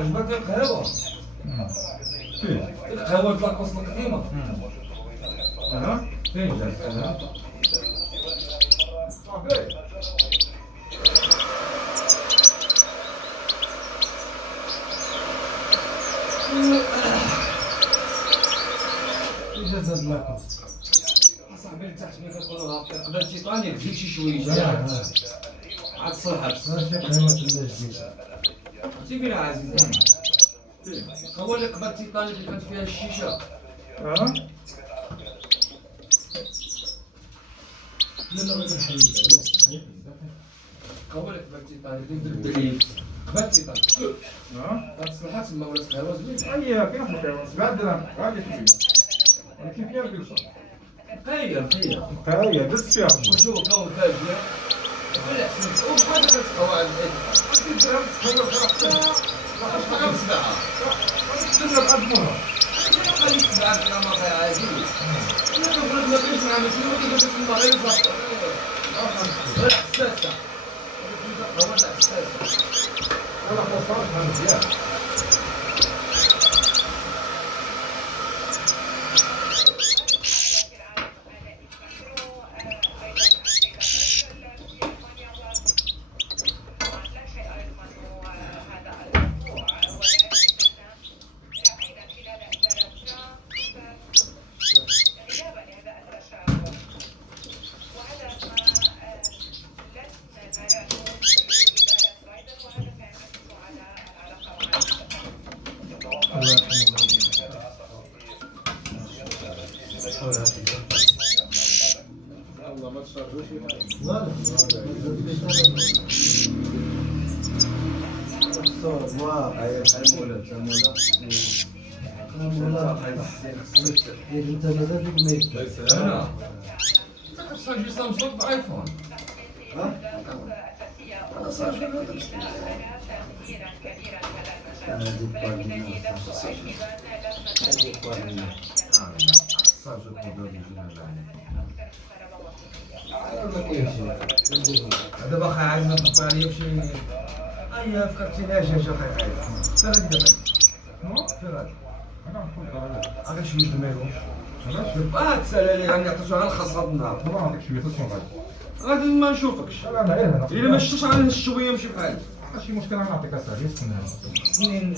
عجبك القهوة؟ القهوة لاكوست القديمة. فين جات أنا؟ صافي. إجا زاد لاكوست. صاحبي تحت ملي كنقولوها قبل تيتانيك زيد شي شوية. عاد صلحت. صافي قهوة تما جديدة. عرفتي فين عزيزي؟ هو اللي قبل تيتانيك اللي كانت فيها الشيشة. لا لا غادي نحيد. هو اللي قبل تيتانيك اللي بالدريفت. قبل تيتانيك. هاد صلحات تما ولات قهوة زوينة. أيه كاين واحد القهوة 7 دراهم غالية شوية ولكن فيها البيوصة خير. قهوة درت فيها وشوف كون فاجئة. ولا حسن وبحال داك القواعد هادي. 10 درهم قهوة خلاص واش بقى بسبعة. تضرب 1000 مرة خليك 7 درهم أخي عزيز. أنا كنقول لك ما بغيتش نعمل شنو اللي كنت تسمى غير الزهر. غير حساسة. هو حساسة. ولا خسارتها مزيان الله يرحمه. الله ما تشرجوش لا لا انت مازال فيك ما يكتب. أنا. أنت كتشارجي سامسونج بآيفون. أنا صاحبي دابا اخي عايز نطبق عليا بشي. ايا فكرتيني اجي اخي عايز. فين هادي دابا؟ فين هادي؟ أنا نقول لك غير شويه المايو. تسالى لي غنعطيك على الخاصة النهار. طبعا هذيك شوية تسمع غادي غادي ما نشوفكش. لا لا غير هنا الا ما شفتش غنهز شويه نمشي بحالي. ماشي مشكل أنا نعطيك أسعار يسكن هنا سنين.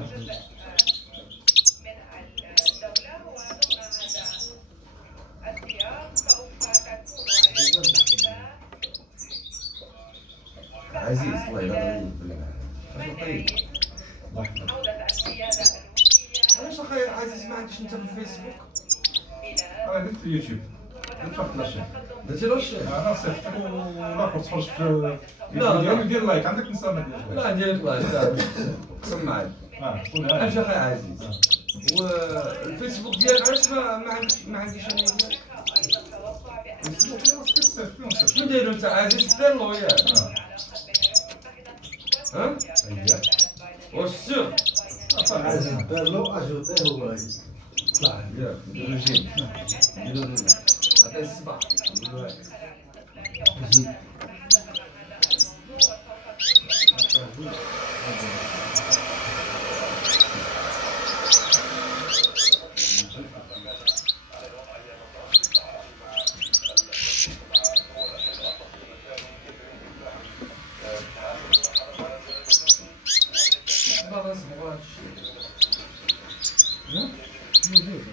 عزيز. عزيز الله يرضى عليك. علاش اخي عزيز ما عندكش انت في الفيسبوك؟ أنا درت في يوتيوب درت واحد لاشين درتي له الشيء؟ أنا صيفط ولا تخرج في لا. الفيديو دير لايك عندك نسى ما ديرش لا ندير لك لايك. اقسم معاك. قول اش اخي عزيز. والفيسبوك ديالك علاش ما عنديش انا ديالك؟ شنو دايرو انت عزيز ديرلو ياك؟ ها؟ واش سير؟ عايز له اجوتي هو طلع ياك رجيم. عطيه الصباح. جيب بابا صباح موجود.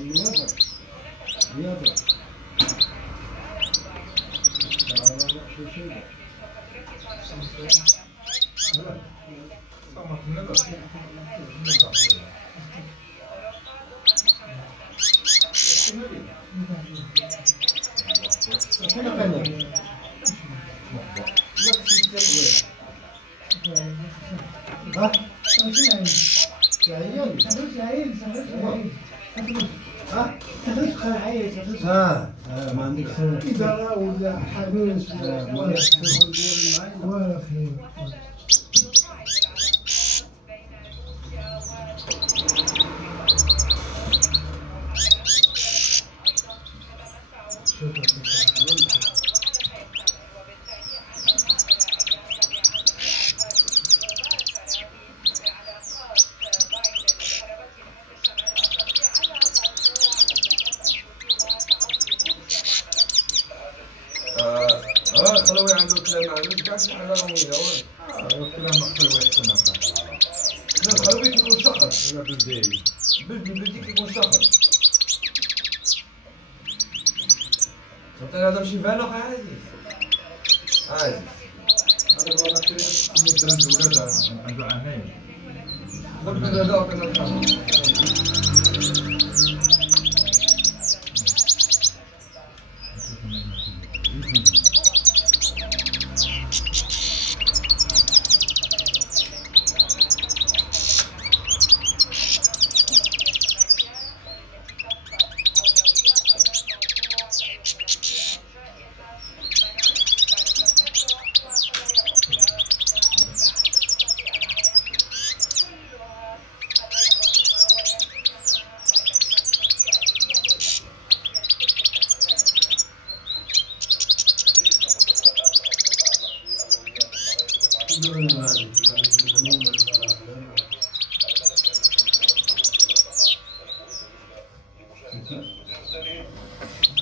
رياضة رياضة شو شيء كنا قلنا ها؟ شعيل ما عندك إدارة ولا حانوت ولا ولا خير. خلوي عنده كلام عنده كاع شي حاجه روميه كلام خلوي يحسن كلام خلوي كيكون صخر ولا بالداي بالبلدي كيكون صخر تعطيني هذا ماشي فان اخي عزيز هذا الولد كيف يدرج ولاد عنده عامين خذ من هذا وعطينا الخامس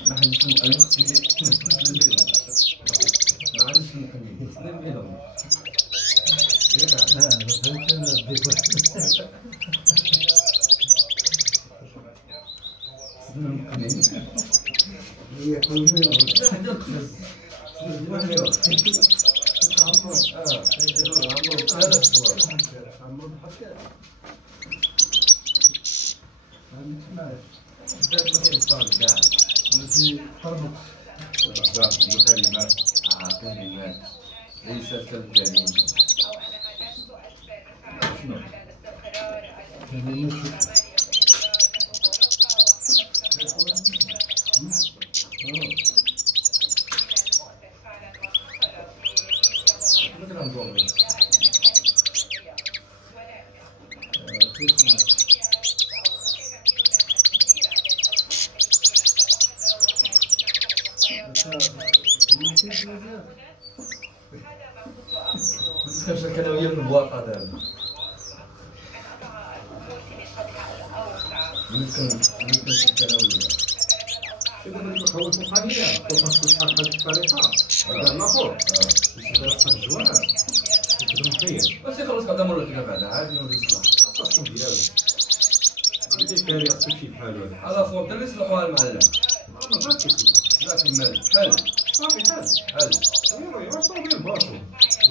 ما حدش نقني ما عادش نقني سلم بيهم هي كل يوم حد يقفز واحد يقفز عمرو هذا الصور عمرو بحكي عندك معايا بدات ما كيصال كاع ماشي طربق كلمات كلمات ليست كالكلمات شنو؟ كلمات مثل نقول كيفاش كانوا هي في البواقه دابا يمكن كانوا كذا بدك تحول تقنيه توصل تسحق هذه الطريقه هذا النافور يصير الجوانب يقدروا خير بس خلاص بعدا مرة كذا بعدا عادي ولا يصلح اصلا ديالو بدي كاري خصك شي بحال هذا على فوق اللي يصلحوها المعلم ما غاديش يصلح لكن مال حل صافي حل حل صافي الباطو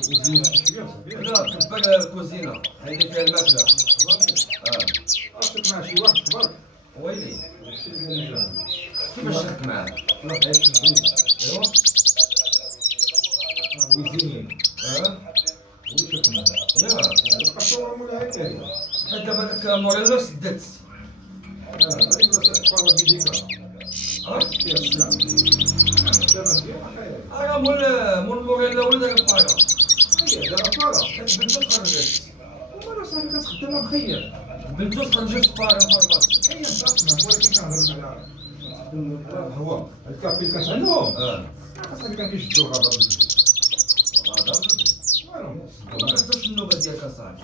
وزينه شويه صافي لا تبقى الكوزينة هيدي فيها الماكلة عرفتك مع شي واحد تبارك ويلي شي اللي جا كيفاش شرك معاه ايوا وزينين وشوف معاه يا الصور مولا هكايا حتى دابا داك موريلا سدت هذيك بس تقرب بيديك فيها السلعه دابا فيها خير راه مول موريلا ولا داك الطايرة هي دابا طالع بنتو خرجت وما صافي كتخدم مخير بنتو خرجت في الطايرة فارماسي هي مصافي ولكن كنهضر على هو الكافي اللي كانت عندهم اصاحبي كان كيشدو الغضب غضب والو ما كتبش النوبة ديالك اصاحبي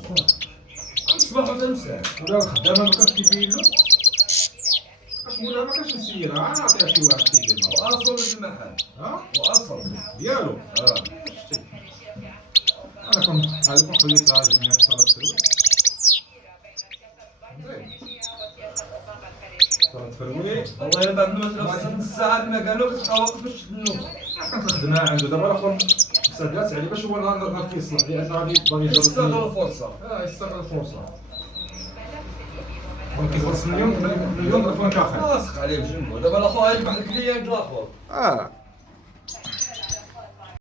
الصباح وتنساه ولا الخدامه ما كانش كيبين له اش مولا ما كانش مسيرها عاطيها شي واحد كيدير معاه واصل المحل ها واصل ديالو انا كنت بحال خليتها جميع صلاه الترويح صلاه الترويح والله الا بعد ما الساعات ما قالوا كتبقى واقف باش النوبة كنت خدمها عنده دابا الاخر سالات عليه باش هو نهار كيصلح لان غادي باغي يجرب يستغل الفرصة يستغل الفرصه كيخلص مليون تليفون كاخر لاصق عليه بجنبو دابا الاخر غيجمع الكليان الاخر